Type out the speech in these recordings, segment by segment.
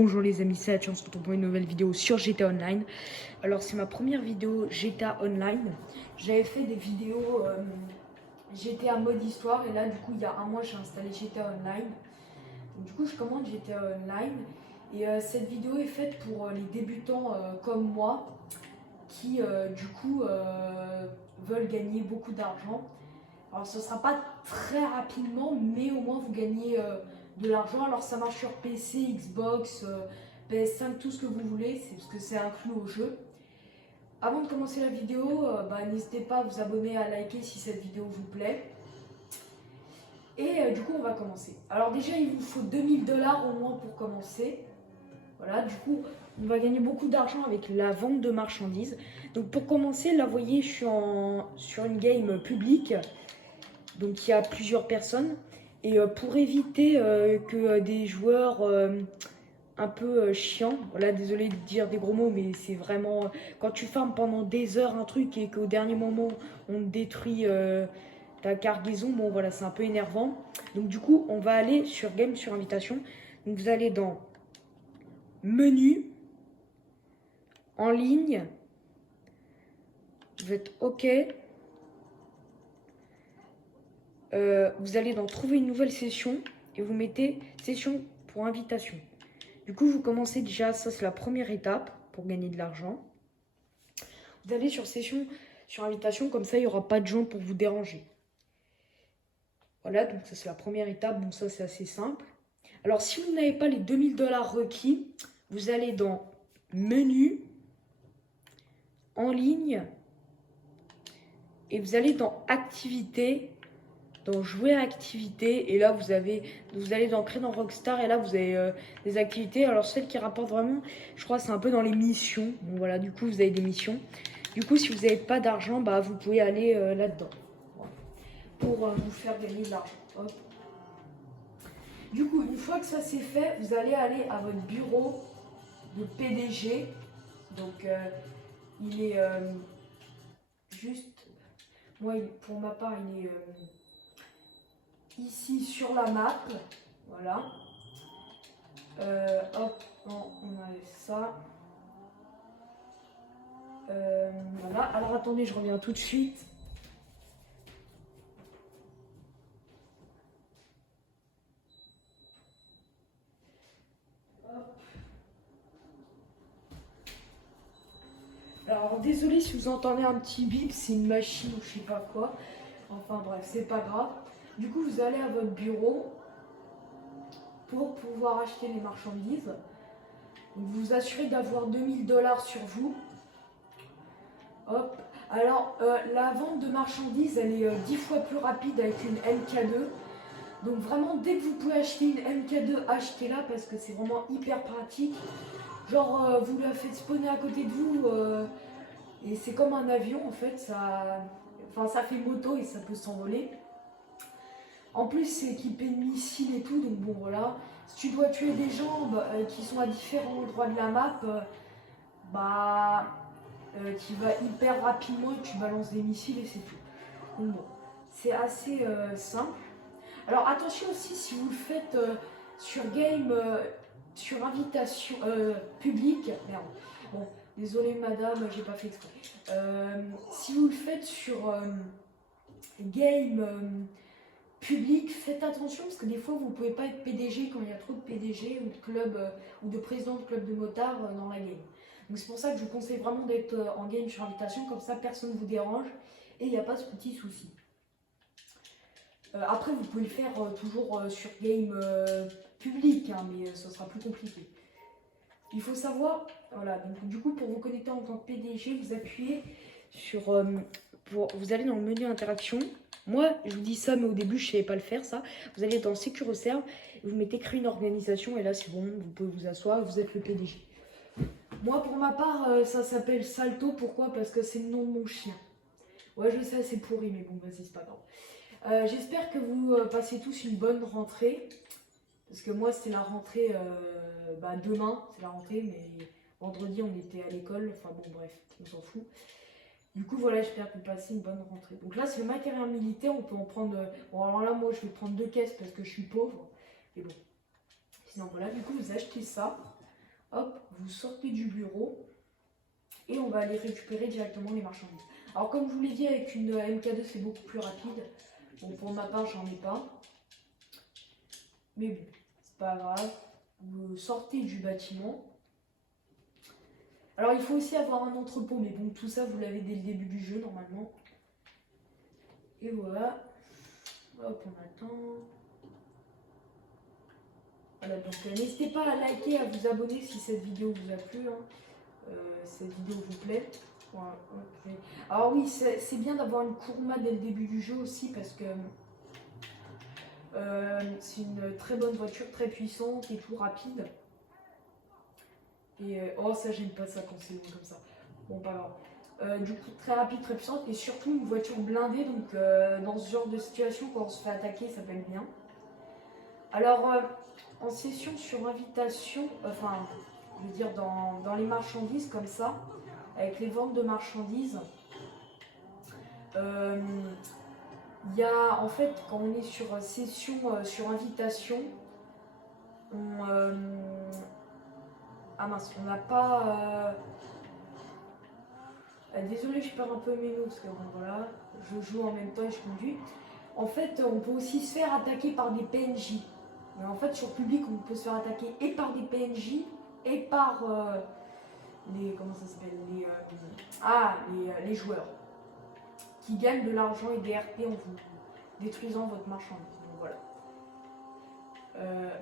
Bonjour les amis, c'est Athian, on se retrouve pour une nouvelle vidéo sur GTA Online. Alors c'est ma première vidéo GTA Online. J'avais fait des vidéos GTA mode histoire et là du coup il y a un mois j'ai installé GTA Online. Donc, du coup je commande GTA Online et cette vidéo est faite pour les débutants comme moi qui veulent gagner beaucoup d'argent. Alors ce ne sera pas très rapidement mais au moins vous gagnez de l'argent. Alors ça marche sur PC, Xbox, PS5, tout ce que vous voulez, c'est parce que c'est inclus au jeu. Avant de commencer la vidéo, n'hésitez pas à vous abonner, à liker si cette vidéo vous plaît. Et du coup on va commencer. Alors déjà il vous faut 2000 $ au moins pour commencer. Voilà, du coup on va gagner beaucoup d'argent avec la vente de marchandises. Donc pour commencer, là vous voyez je suis sur une game publique. Donc il y a plusieurs personnes. Et pour éviter que des joueurs un peu chiants, voilà, désolé de dire des gros mots, mais c'est vraiment quand tu farmes pendant des heures un truc et qu'au dernier moment on détruit ta cargaison, bon voilà, c'est un peu énervant. Donc du coup on va aller sur Game sur invitation. Donc vous allez dans Menu, en ligne, vous êtes OK. Vous allez dans Trouver une nouvelle session et vous mettez Session pour invitation. Du coup, vous commencez déjà, ça c'est la première étape pour gagner de l'argent. Vous allez sur Session sur invitation, comme ça il n'y aura pas de gens pour vous déranger. Voilà, donc ça c'est la première étape, bon ça c'est assez simple. Alors si vous n'avez pas les 2000 $ requis, vous allez dans Menu, en ligne, et vous allez dans Activités, dans Jouer à activité, et là vous allez dans Créer dans Rockstar, et là vous avez des activités. Alors celle qui rapporte vraiment, je crois c'est un peu dans les missions. Bon voilà, du coup vous avez des missions. Du coup si vous n'avez pas d'argent, vous pouvez aller là-dedans. Voilà. Pour vous faire gagner de l'argent. Hop. Du coup, une fois que ça c'est fait, vous allez aller à votre bureau de PDG. Donc il est juste, moi pour ma part il est ici sur la map, voilà. Hop, non, on enlève ça. Voilà, alors attendez, je reviens tout de suite. Hop. Alors désolé si vous entendez un petit bip, c'est une machine ou je sais pas quoi. Enfin bref, c'est pas grave. Du coup, vous allez à votre bureau pour pouvoir acheter les marchandises. Vous vous assurez d'avoir 2000 $ sur vous. Hop. Alors, la vente de marchandises, elle est 10 fois plus rapide avec une MK2. Donc vraiment, dès que vous pouvez acheter une MK2, achetez-la parce que c'est vraiment hyper pratique. Genre, vous la faites spawner à côté de vous et c'est comme un avion en fait. Ça fait moto et ça peut s'envoler. En plus, c'est équipé de missiles et tout, donc bon voilà. Si tu dois tuer des gens qui sont à différents endroits de la map, tu vas hyper rapidement et tu balances des missiles et c'est tout. Donc bon, c'est assez simple. Alors attention aussi si vous le faites sur game, sur invitation publique. Merde. Bon, désolé madame, j'ai pas fait exprès. Si vous le faites sur game public, faites attention parce que des fois vous pouvez pas être PDG quand il y a trop de PDG ou de club ou de président de club de motards dans la game. Donc c'est pour ça que je vous conseille vraiment d'être en game sur invitation, comme ça personne ne vous dérange et il n'y a pas ce petit souci. Après vous pouvez le faire toujours sur game public, hein, mais ce sera plus compliqué. Il faut savoir, voilà, donc du coup pour vous connecter en tant que PDG, vous appuyez sur, vous allez dans le menu interaction. Moi, je vous dis ça, mais au début, je ne savais pas le faire, ça. Vous allez dans SecureServe, vous mettez créer une organisation, et là, c'est bon, vous pouvez vous asseoir, vous êtes le PDG. Moi, pour ma part, ça s'appelle Salto. Pourquoi? Parce que c'est le nom de mon chien. Ouais, je sais, c'est pourri, mais bon, vas-y, c'est pas grave. J'espère que vous passez tous une bonne rentrée. Parce que moi, c'est la rentrée, demain, c'est la rentrée, mais vendredi, on était à l'école. Enfin bon, bref, on s'en fout. Du coup, voilà, j'espère que vous passez une bonne rentrée. Donc là, c'est le matériel militaire, on peut en prendre... Bon, alors là, moi, je vais prendre 2 caisses parce que je suis pauvre. Et bon. Sinon, voilà, du coup, vous achetez ça. Hop, vous sortez du bureau et on va aller récupérer directement les marchandises. Alors comme je vous l'ai dit, avec une MK2 c'est beaucoup plus rapide. Bon, pour ma part j'en ai pas. Mais bon, c'est pas grave. Vous sortez du bâtiment. Alors il faut aussi avoir un entrepôt, mais bon, tout ça vous l'avez dès le début du jeu normalement. Et voilà. Hop, on attend. Voilà, donc n'hésitez pas à liker, à vous abonner si cette vidéo vous a plu. Hein. Cette vidéo vous plaît. Voilà, okay. Alors oui, c'est bien d'avoir une Kuruma dès le début du jeu aussi parce que c'est une très bonne voiture, très puissante et tout rapide. Et oh ça j'aime pas ça quand c'est long comme ça. Bon pas grave. Du coup très rapide, très puissante et surtout une voiture blindée. Donc dans ce genre de situation quand on se fait attaquer ça peut être bien. Alors en session sur invitation, enfin je veux dire dans les marchandises comme ça, avec les ventes de marchandises, il y a en fait quand on est sur session sur invitation, ah mince, on n'a pas... désolé, je perds un peu mes mots parce que bon, voilà, je joue en même temps et je conduis. En fait, on peut aussi se faire attaquer par des PNJ. Mais en fait, sur public, on peut se faire attaquer et par des PNJ et par les... Comment ça s'appelle les joueurs. Qui gagnent de l'argent et des RP en vous détruisant votre marchandise. Donc voilà.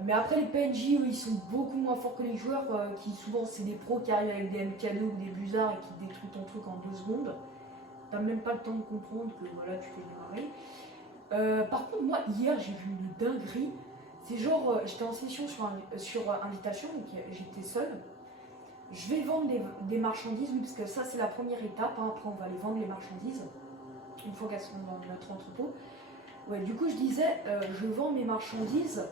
Mais après les PNJ, eux, ils sont beaucoup moins forts que les joueurs qui souvent c'est des pros qui arrivent avec des MK2 ou des busards et qui détruisent ton truc en 2 secondes. T'as même pas le temps de comprendre que voilà tu fais démarrer. Par contre moi hier j'ai vu une dinguerie. C'est genre j'étais en session sur invitation donc j'étais seule. Je vais vendre des marchandises, oui, parce que ça c'est la première étape, hein. Après on va aller vendre les marchandises une fois qu'elles seront dans notre entrepôt. Ouais, du coup je disais je vends mes marchandises.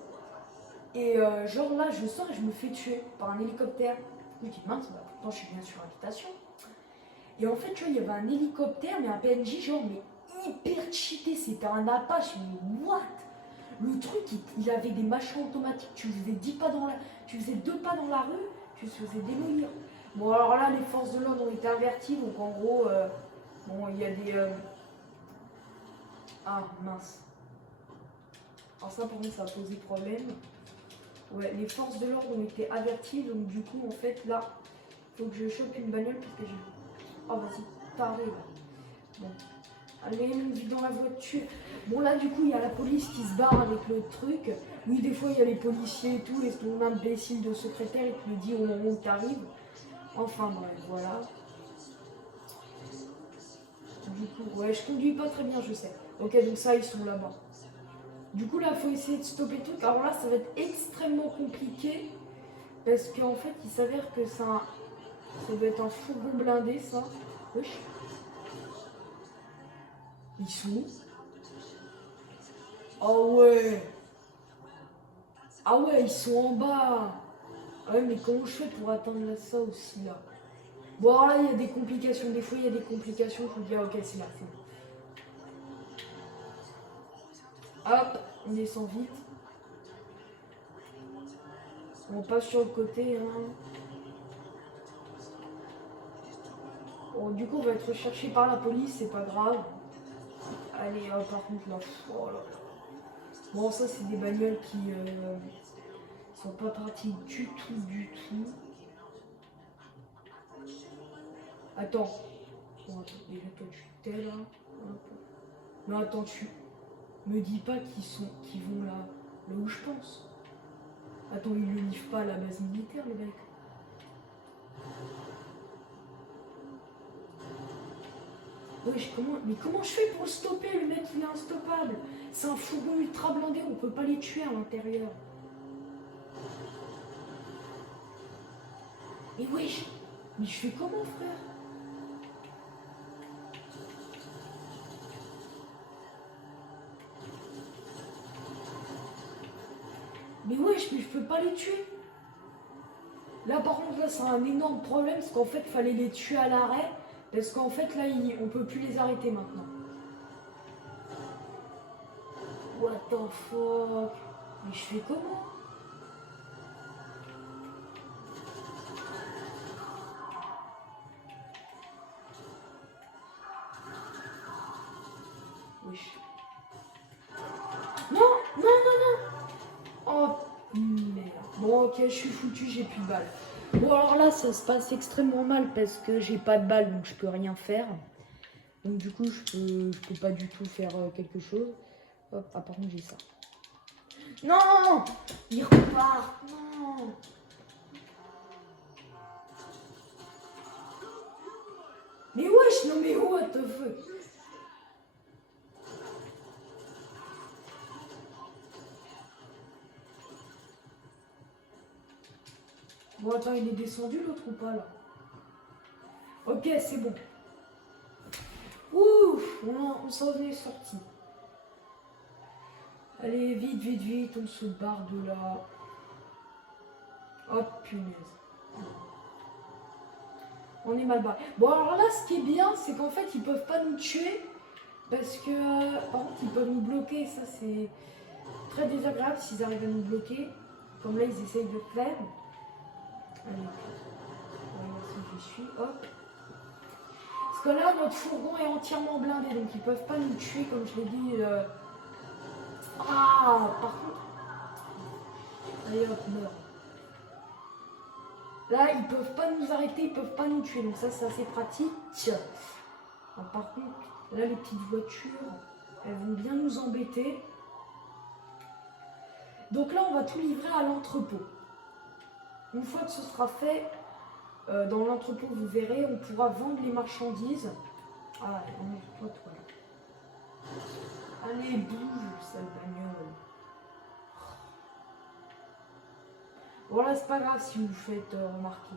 Et genre là, je sors et je me fais tuer par un hélicoptère. Je me dis mince, bah, pourtant je suis bien sur invitation. Et en fait, tu vois, il y avait un hélicoptère, mais un PNJ, genre, mais hyper cheaté. C'était un Apache, mais what? Le truc, il avait des machins automatiques. Tu faisais 10 pas dans la... Tu faisais 2 pas dans la rue, tu te faisais démolir. Bon, alors là, les forces de l'ordre ont été averties, donc en gros, bon, il y a des... Ah, mince. Alors ça, pour moi, ça a posé problème. Ouais, les forces de l'ordre ont été averties, donc du coup, en fait, là, il faut que je chope une bagnole parce que j'ai... Oh, vas-y, t'arrives. Bon, allez, on vit dans la voiture. Bon, là, du coup, il y a la police qui se barre avec le truc. Oui, des fois, il y a les policiers et tout, et ton imbécile de secrétaire, il te le dit au moment où t'arrives. Enfin, bref, voilà. Du coup, ouais, je conduis pas très bien, je sais. Ok, donc ça, ils sont là-bas. Du coup, là, il faut essayer de stopper le truc. Alors là, ça va être extrêmement compliqué. Parce qu'en fait, il s'avère que ça doit être un fourgon blindé, ça. Wesh. Ils sont où? Ah ouais. Ah ouais, ils sont en bas. Ah ouais, mais comment je fais pour atteindre ça aussi, là? Bon, alors là, il y a des complications. Des fois, il y a des complications. Je vous dis, ah, ok, c'est là. Hop, on descend vite. On passe sur le côté, hein. Bon, du coup, on va être recherché par la police, c'est pas grave. Allez, par contre, là, oh là là. Bon, ça, c'est des bagnoles qui sont pas pratiques du tout, du tout. Attends. Bon, attends, déjà, toi, tu t'es là. Non, attends, tu me dis pas qu'ils vont là où je pense. Attends, ils le livrent pas à la base militaire, les mecs. Wesh, mais comment je fais pour le stopper? Le mec, il est instoppable. C'est un fourgon ultra blindé, on peut pas les tuer à l'intérieur. Mais wesh, mais je fais comment, frère? Mais wesh, mais je peux pas les tuer. Là, par contre, là, c'est un énorme problème, parce qu'en fait, il fallait les tuer à l'arrêt. Parce qu'en fait, là, on peut plus les arrêter maintenant. What the fuck? Mais je fais comment? Non, non, non, non. Oh, merde. Bon, ok, je suis foutu, j'ai plus de balles. Bon, alors là, ça se passe extrêmement mal parce que j'ai pas de balles, donc je peux rien faire. Donc du coup, je peux pas du tout faire quelque chose. Hop, ah, par contre, j'ai ça. Non, il repart. Non. Mais wesh, non mais what the fuck. Bon, attends, il est descendu l'autre ou pas là? Ok, c'est bon. Ouf, on s'en est sorti. Allez, vite, vite, vite, on se barre de là. Hop, punaise. On est mal barré. Bon, alors là, ce qui est bien, c'est qu'en fait, ils peuvent pas nous tuer. Parce que, par contre, ils peuvent nous bloquer. Ça, c'est très désagréable s'ils arrivent à nous bloquer. Comme là, ils essayent de faire. Allez, on va voir si je suis. Hop. Parce que là, notre fourgon est entièrement blindé. Donc, ils peuvent pas nous tuer, comme je l'ai dit. Ah, par contre. Allez, hop, meurt. Là, ils peuvent pas nous arrêter, ils peuvent pas nous tuer. Donc ça, c'est assez pratique. Ah, par contre, là, les petites voitures, elles vont bien nous embêter. Donc là, on va tout livrer à l'entrepôt. Une fois que ce sera fait, dans l'entrepôt, vous verrez, on pourra vendre les marchandises. Ah, toi, toi. Allez, bouge, sale bagnole. Voilà, c'est pas grave si vous faites remarquer.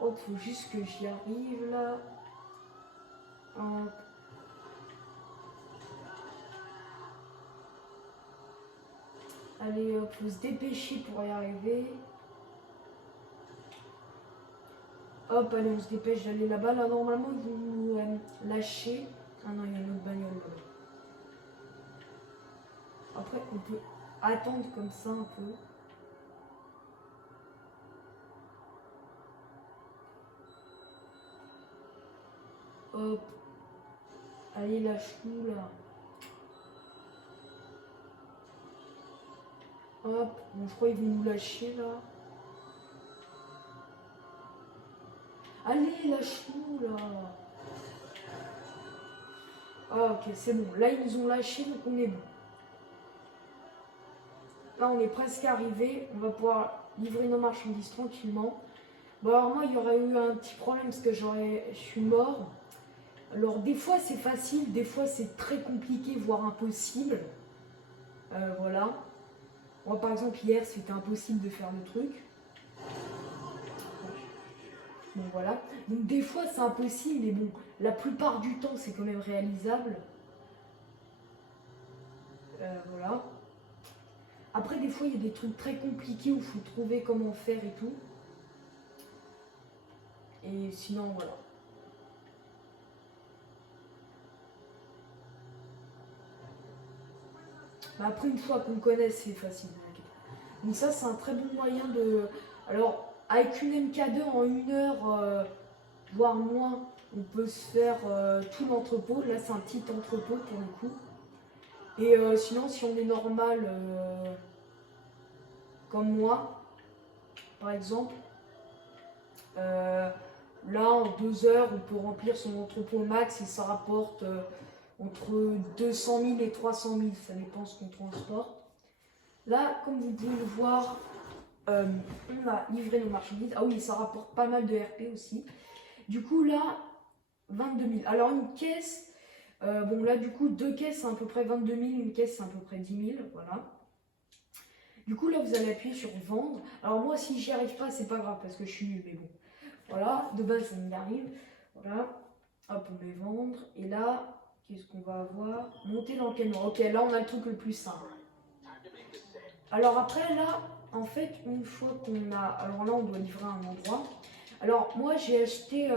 Oh, faut juste que j'y arrive là. Hop. Allez, hop, faut se dépêcher pour y arriver. Hop, allez, on se dépêche d'aller là-bas. Là, normalement, ils vont nous lâcher. Ah non, il y a une autre bagnole là-bas. Après, on peut attendre comme ça un peu. Hop. Allez, lâche-nous là. Hop. Bon, je crois qu'ils vont nous lâcher là. Allez, lâche-nous là. Ah, ok, c'est bon. Là, ils nous ont lâché, donc on est bon. Là, on est presque arrivé. On va pouvoir livrer nos marchandises tranquillement. Bon, alors moi, il y aurait eu un petit problème parce que je suis mort. Alors, des fois, c'est facile. Des fois, c'est très compliqué, voire impossible. Voilà. Moi, par exemple, hier, c'était impossible de faire le truc. Bon, voilà. Donc, des fois, c'est impossible. Mais bon, la plupart du temps, c'est quand même réalisable. Voilà. Après, des fois, il y a des trucs très compliqués où il faut trouver comment faire et tout. Et sinon, voilà. Mais après, une fois qu'on connaît, c'est facile. Donc ça, c'est un très bon moyen de... Alors, avec une MK2 en 1 heure, voire moins, on peut se faire tout l'entrepôt. Là, c'est un petit entrepôt pour le coup. Et sinon, si on est normal, comme moi, par exemple, là, en 2 heures, on peut remplir son entrepôt max et ça rapporte entre 200 000 et 300 000. Ça dépend ce qu'on transporte. Là, comme vous pouvez le voir, on a livré nos marchandises. Ah oui, ça rapporte pas mal de RP aussi. Du coup, là, 22 000. Alors, une caisse, bon, là, du coup, 2 caisses, c'est à peu près 22 000. Une caisse, c'est à peu près 10 000. Voilà. Du coup, là, vous allez appuyer sur vendre. Alors, moi, si j'y arrive pas, c'est pas grave parce que je suis nul, mais bon. Voilà, de base, ça m'y arrive. Voilà. Hop, on met vendre. Et là, qu'est-ce qu'on va avoir? Monter dans le camion. Ok, là, on a le truc le plus simple. Alors après, là, en fait, une fois qu'on a... Alors là, on doit livrer à un endroit. Alors, moi, j'ai acheté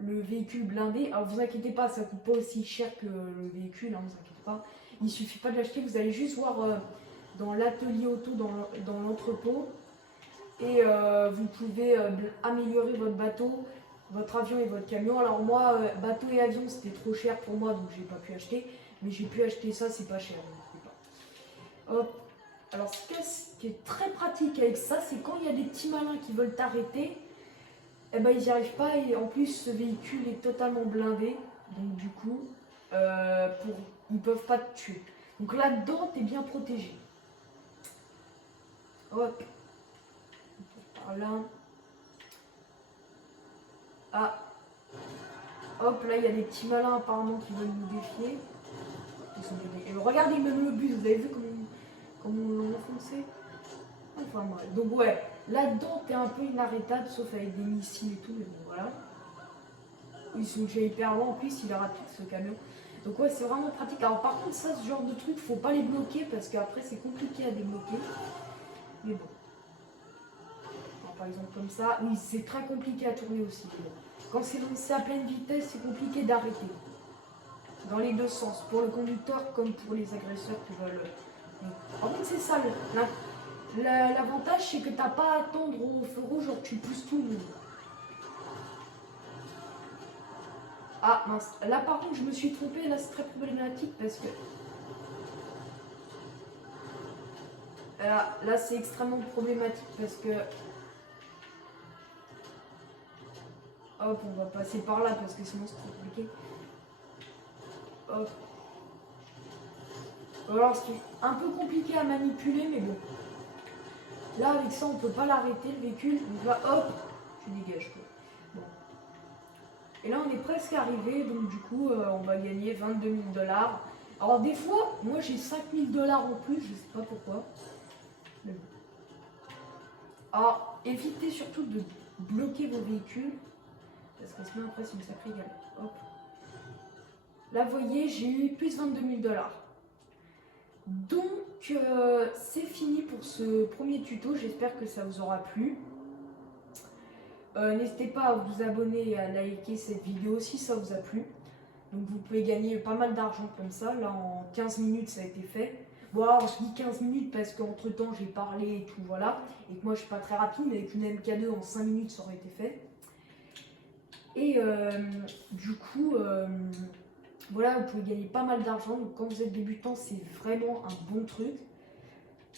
le véhicule blindé. Alors, vous inquiétez pas, ça coûte pas aussi cher que le véhicule, hein, vous inquiétez pas. Il suffit pas de l'acheter, vous allez juste voir dans l'atelier auto, dans l'entrepôt. Et vous pouvez améliorer votre bateau, votre avion et votre camion. Alors moi, bateau et avion, c'était trop cher pour moi, donc j'ai pas pu acheter. Mais j'ai pu acheter ça, c'est pas cher. Hop. Alors ce qui est très pratique avec ça, c'est quand il y a des petits malins qui veulent t'arrêter, eh ben, ils n'y arrivent pas et en plus ce véhicule est totalement blindé. Donc du coup, ils ne peuvent pas te tuer. Donc là-dedans, tu es bien protégé. Hop. Par là. Ah. Hop, là, il y a des petits malins apparemment qui veulent nous défier. Ils sont et regardez même le bus, vous avez vu comment on l'a enfoncé. Enfin bref. Donc ouais, là-dedans, t'es un peu inarrêtable, sauf avec des missiles et tout, mais bon, voilà. Ils sont déjà hyper loin, en plus, il est rapide ce camion. Donc ouais, c'est vraiment pratique. Alors par contre, ça, ce genre de truc, faut pas les bloquer, parce qu'après, c'est compliqué à débloquer. Mais bon. Alors, par exemple, comme ça, oui, c'est très compliqué à tourner aussi. Bon. Quand c'est lancé à pleine vitesse, c'est compliqué d'arrêter. Dans les deux sens, pour le conducteur comme pour les agresseurs qui veulent. En fait, c'est ça. L'avantage, c'est que t'as pas à attendre au feu rouge, genre tu pousses tout le monde. Ah mince, là par contre, je me suis trompée, là c'est très problématique parce que. Là c'est extrêmement problématique parce que. Hop, on va passer par là parce que sinon c'est trop compliqué. Hop. Alors c'est un peu compliqué à manipuler, mais bon. Là avec ça on peut pas l'arrêter le véhicule. Donc là hop, je dégage quoi. Bon. Et là on est presque arrivé, donc du coup on va gagner 22 000 $. Alors des fois, moi j'ai 5 000 $ en plus, je sais pas pourquoi. Mais bon. Alors évitez surtout de bloquer vos véhicules. Parce que sinon après c'est une sacrée galère. Hop. Là vous voyez, j'ai eu plus 22 000 $. Donc c'est fini pour ce premier tuto, j'espère que ça vous aura plu. N'hésitez pas à vous abonner et à liker cette vidéo si ça vous a plu. Donc vous pouvez gagner pas mal d'argent comme ça, là en 15 minutes ça a été fait. Bon alors je dis 15 minutes parce qu'entre temps j'ai parlé et tout voilà, et que moi je suis pas très rapide, mais avec une MK2 en 5 minutes ça aurait été fait. Et du coup, voilà, vous pouvez gagner pas mal d'argent. Donc quand vous êtes débutant, c'est vraiment un bon truc.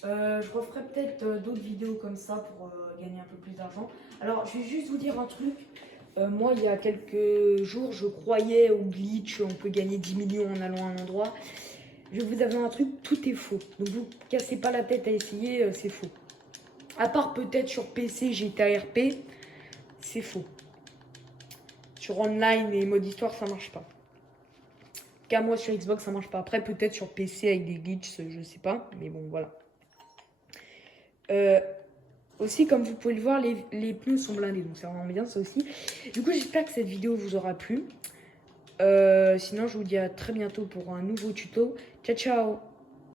Je referai peut-être d'autres vidéos comme ça pour gagner un peu plus d'argent. Alors, je vais juste vous dire un truc. Moi, il y a quelques jours, je croyais au glitch, on peut gagner 10 millions en allant à un endroit. Je vais vous avouer un truc, tout est faux. Donc, vous cassez pas la tête à essayer, c'est faux. À part peut-être sur PC, GTA RP, c'est faux. Sur online et mode histoire, ça marche pas. Qu'à moi sur Xbox, ça marche pas. Après, peut-être sur PC avec des glitches, je sais pas. Mais bon, voilà. Aussi, comme vous pouvez le voir, les pneus sont blindés. Donc, c'est vraiment bien, ça aussi. Du coup, j'espère que cette vidéo vous aura plu. Sinon, je vous dis à très bientôt pour un nouveau tuto. Ciao, ciao!